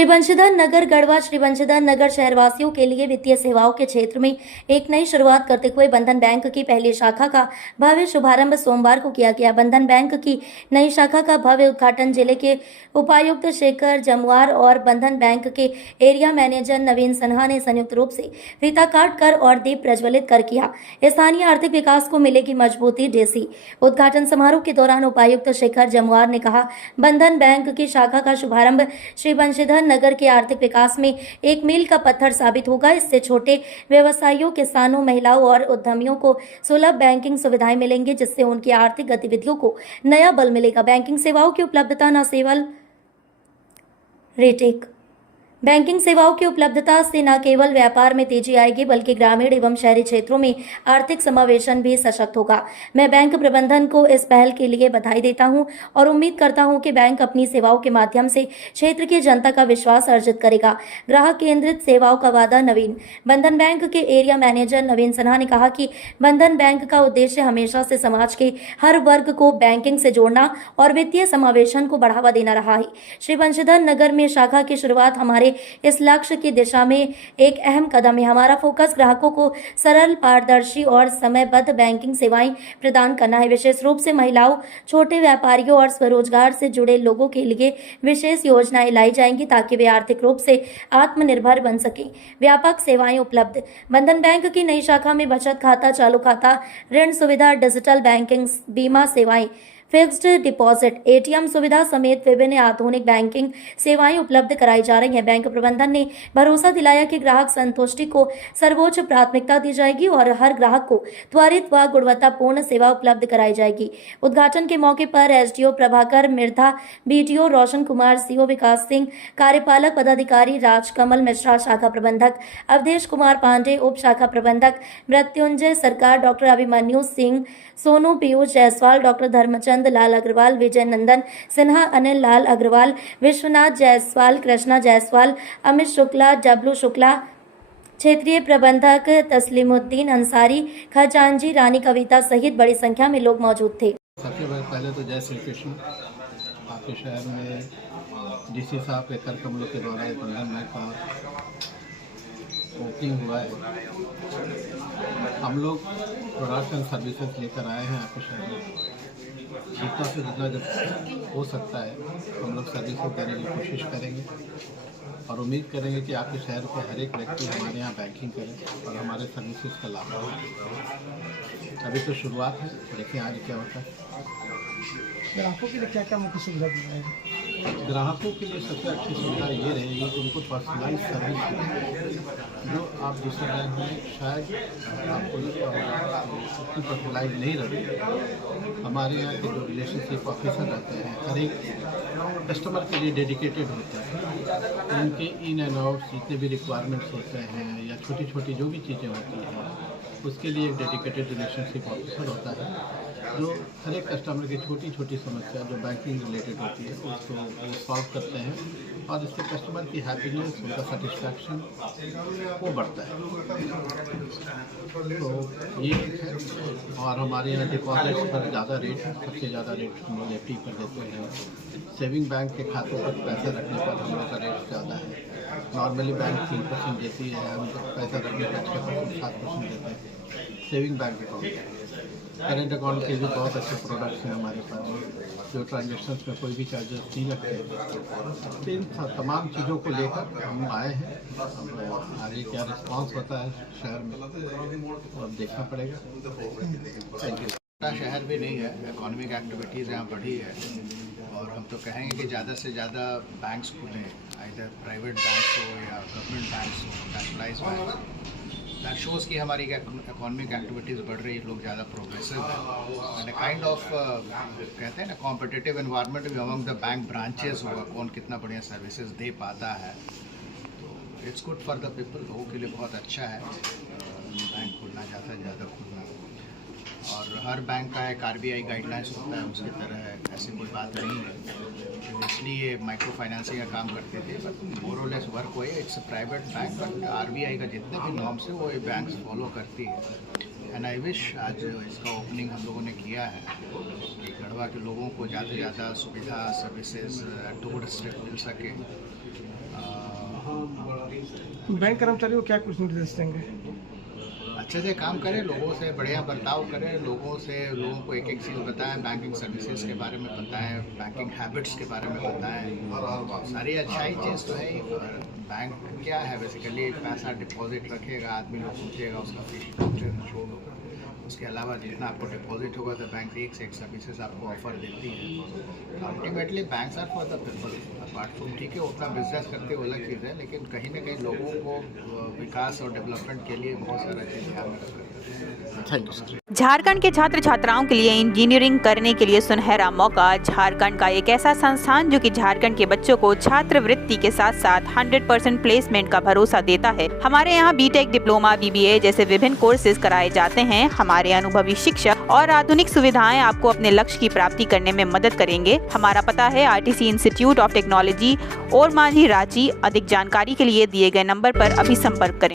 श्री बंशीधर नगर गढ़वा श्री बंशीधर नगर शहरवासियों के लिए वित्तीय सेवाओं के क्षेत्र में एक नई शुरुआत करते हुए बंधन बैंक की पहली शाखा का भव्य शुभारंभ सोमवार को किया गया। बंधन बैंक की नई शाखा का भव्य उद्घाटन जिले के उपायुक्त शेखर जमुआर और बंधन बैंक के एरिया मैनेजर नवीन सिन्हा ने संयुक्त रूप से फीता काट कर और दीप प्रज्वलित कर किया। स्थानीय आर्थिक विकास को मिलेगी मजबूती। डेसी उद्घाटन समारोह के दौरान उपायुक्त शेखर जमुआर ने कहा, बंधन बैंक की शाखा का शुभारंभ श्री बंशीधर नगर के आर्थिक विकास में एक मील का पत्थर साबित होगा। इससे छोटे व्यवसायियों, किसानों, महिलाओं और उद्यमियों को सुलभ बैंकिंग सुविधाएं मिलेंगी, जिससे उनकी आर्थिक गतिविधियों को नया बल मिलेगा। बैंकिंग सेवाओं की उपलब्धता न केवल रेटेक बैंकिंग सेवाओं की उपलब्धता से न केवल व्यापार में तेजी आएगी, बल्कि ग्रामीण एवं शहरी क्षेत्रों में आर्थिक समावेशन भी सशक्त होगा। मैं बैंक प्रबंधन को इस पहल के लिए बधाई देता हूं और उम्मीद करता हूं कि बैंक अपनी सेवाओं के माध्यम से क्षेत्र की जनता का विश्वास अर्जित करेगा। ग्राहक केंद्रित सेवाओं का वादा। नवीन बंधन बैंक के एरिया मैनेजर नवीन सिन्हा ने कहा कि बंधन बैंक का उद्देश्य हमेशा से समाज के हर वर्ग को बैंकिंग से जोड़ना और वित्तीय समावेशन को बढ़ावा देना रहा है। श्री बंशीधर नगर में शाखा की शुरुआत हमारे इस लक्ष्य की दिशा में एक अहम कदम है। हमारा फोकस ग्राहकों को सरल, पारदर्शी और समयबद्ध बैंकिंग सेवाएं प्रदान करना है। विशेष रूप से महिलाओं, छोटे व्यापारियों और स्वरोजगार से जुड़े लोगों के लिए विशेष योजनाएं लाई जाएंगी, ताकि वे आर्थिक रूप से आत्मनिर्भर बन सकें। व्यापक सेवाएं उपलब्ध। बंधन बैंक की नई शाखा में बचत खाता, चालू खाता, ऋण सुविधा, डिजिटल बैंकिंग, बीमा सेवाएं, फिक्स्ड डिपॉजिट, एटीएम सुविधा समेत विभिन्न आधुनिक बैंकिंग सेवाएं उपलब्ध कराई जा रही हैं। बैंक प्रबंधन ने भरोसा दिलाया कि ग्राहक संतुष्टि को सर्वोच्च प्राथमिकता दी जाएगी और हर ग्राहक को त्वरित व गुणवत्तापूर्ण सेवा उपलब्ध कराई जाएगी। उद्घाटन के मौके पर SDO Prabhakar Mirdha, BDO Roshan Kumar, CO विकास सिंह, कार्यपालक पदाधिकारी राजकमल मिश्रा, शाखा प्रबंधक अवधेश कुमार पांडे, उप शाखा प्रबंधक मृत्युंजय सरकार, डॉक्टर अभिमन्यु सिंह, सोनू पीयूष जायसवाल, डॉक्टर धर्मचंद लाल अग्रवाल, विजय नंदन सिन्हा, अनिल लाल अग्रवाल, विश्वनाथ जायसवाल, कृष्णा जायसवाल, अमित शुक्ला, डब्लू शुक्ला, क्षेत्रीय प्रबंधक तस्लीमुद्दीन अंसारी, खजांजी रानी कविता सहित बड़ी संख्या में लोग मौजूद थे। सबसे पहले तो जय श्री कृष्ण। आपके शहर में डीसी साहब के कर कमलों के द्वारा बंधन बैंक का ओपनिंग हुआ है। हम लोग प्रोडक्ट एंड सर्विसेज लेकर आए हैं आपके शहर में। जितना से जितना जब हो सकता है हम लोग सर्विस को करने की कोशिश करेंगे और उम्मीद करेंगे कि आपके शहर के हर एक व्यक्ति हमारे यहाँ बैंकिंग करें और हमारे सर्विसेज का लाभ हो। अभी तो शुरुआत है, देखिए आगे क्या होता है। ग्राहकों के लिए क्या क्या मुख्य सुविधा दी जाएगी? ग्राहकों के लिए सबसे अच्छी सुविधा ये रहेगी कि उनको पर्सनलाइज सर्विस जो आप दूसरे बैंक में शायद आपको उतनी पर्सनलाइज नहीं रहती। हमारे यहाँ के जो रिलेशनशिप ऑफिसर रहते हैं हर एक कस्टमर के लिए डेडिकेटेड होते हैं। उनके इन एंड आउट जितने भी रिक्वायरमेंट्स होते हैं या छोटी छोटी जो भी चीज़ें होती हैं उसके लिए एक डेडिकेटेड रिलेशनशिप ऑफिसर होता है जो हर एक कस्टमर की छोटी छोटी समस्या जो बैंकिंग रिलेटेड होती है उसको वो सॉल्व करते हैं और इससे कस्टमर की हैप्पीनेस, उनका सेटिस्फैक्शन वो बढ़ता है। तो ये है। और हमारे यहाँ डिपॉजिट पर ज़्यादा रेट है, सबसे ज़्यादा रेट हम लोग FD पर देते हैं। सेविंग बैंक के खातों पर पैसा रखने पर हम लोग का रेट ज़्यादा है। नॉर्मली बैंक 3% देती है, हम पैसा रखने पर 6%, 7% देते हैं। Saving bank account, current account के भी बहुत अच्छे प्रोडक्ट्स हैं हमारे पास जो ट्रांजेक्शन्स में कोई भी चार्जेस नहीं लगते। तो इन तमाम चीज़ों को लेकर हम आए हैं। अब आगे क्या रिस्पांस होता है शहर में और देखना पड़ेगा। Thank you. शहर भी नहीं है, इकोनॉमिक एक्टिविटीज़ यहाँ बढ़ी है और हम तो कहेंगे कि ज़्यादा से ज़्यादा बैंक्स खुलें, इधर प्राइवेट बैंक्स हो या गवर्नमेंट बैंक्स हो, नेशनलाइज बैंक। दैट शोज़ कि हमारी इकोनॉमिक एक्टिविटीज़ बढ़ रही है, लोग ज़्यादा प्रोग्रेसिव है एंड काइंड ऑफ कहते हैं ना कॉम्पिटिटिव एनवायरनमेंट भी अमंग द बैंक ब्रांचेस होगा, कौन कितना बढ़िया सर्विसेज दे पाता है। तो it's good for the people, लोगों के लिए बहुत अच्छा है बैंक खुलना, ज़्यादा से ज़्यादा खुलना। और हर बैंक का एक RBI गाइडलाइंस होता है, उसकी तरह ऐसी कोई बात नहीं है। इसलिए माइक्रो फाइनेंसिंग का काम करते थे, बट मोर और लेस वर्क हुए। It's a private bank, but RBI का जितने भी नॉर्म्स है वो ये बैंक्स फॉलो करती है। एंड आई विश आज इसका ओपनिंग हम लोगों ने किया है कि गढ़वा के लोगों को ज़्यादा से ज़्यादा सुविधा, सर्विसेज डोर स्टेप मिल सके। बैंक कर्मचारी को क्या कुछ निर्देश देंगे? अच्छे से काम करें, लोगों से बढ़िया बर्ताव करें, लोगों को एक एक चीज़ बताएं, बैंकिंग सर्विसेज के बारे में बताएं, बैंकिंग हैबिट्स के बारे में बताएं। सारी अच्छाई चीज़ तो है ही। बैंक क्या है बेसिकली, पैसा डिपॉजिट रखेगा, आदमी लोग पूछेगा, उसका फीस शो होगा। उसके अलावा जितना आपको डिपॉजिट होगा तो बैंक एक से एक सर्विसेज आपको ऑफर देती है। Ultimately banks are for the people. Apart from ठीक है उतना बिजनेस करते वो अलग चीज़ है, लेकिन कहीं ना कहीं लोगों को विकास और डेवलपमेंट के लिए बहुत सारा चीज़ ध्यान में रखते हैं। Thank you sir. झारखंड के छात्र छात्राओं के लिए इंजीनियरिंग करने के लिए सुनहरा मौका। झारखंड का एक ऐसा संस्थान जो कि झारखंड के बच्चों को छात्रवृत्ति के साथ साथ 100% प्लेसमेंट का भरोसा देता है। हमारे यहाँ बीटेक, डिप्लोमा, बीबीए जैसे विभिन्न कोर्सेज कराए जाते हैं। हमारे अनुभवी शिक्षक और आधुनिक सुविधाएं आपको अपने लक्ष्य की प्राप्ति करने में मदद करेंगे। हमारा पता है आरटीसी इंस्टीट्यूट ऑफ टेक्नोलॉजी, और मांझी, रांची। अधिक जानकारी के लिए दिए गए नंबर पर अभी संपर्क करें।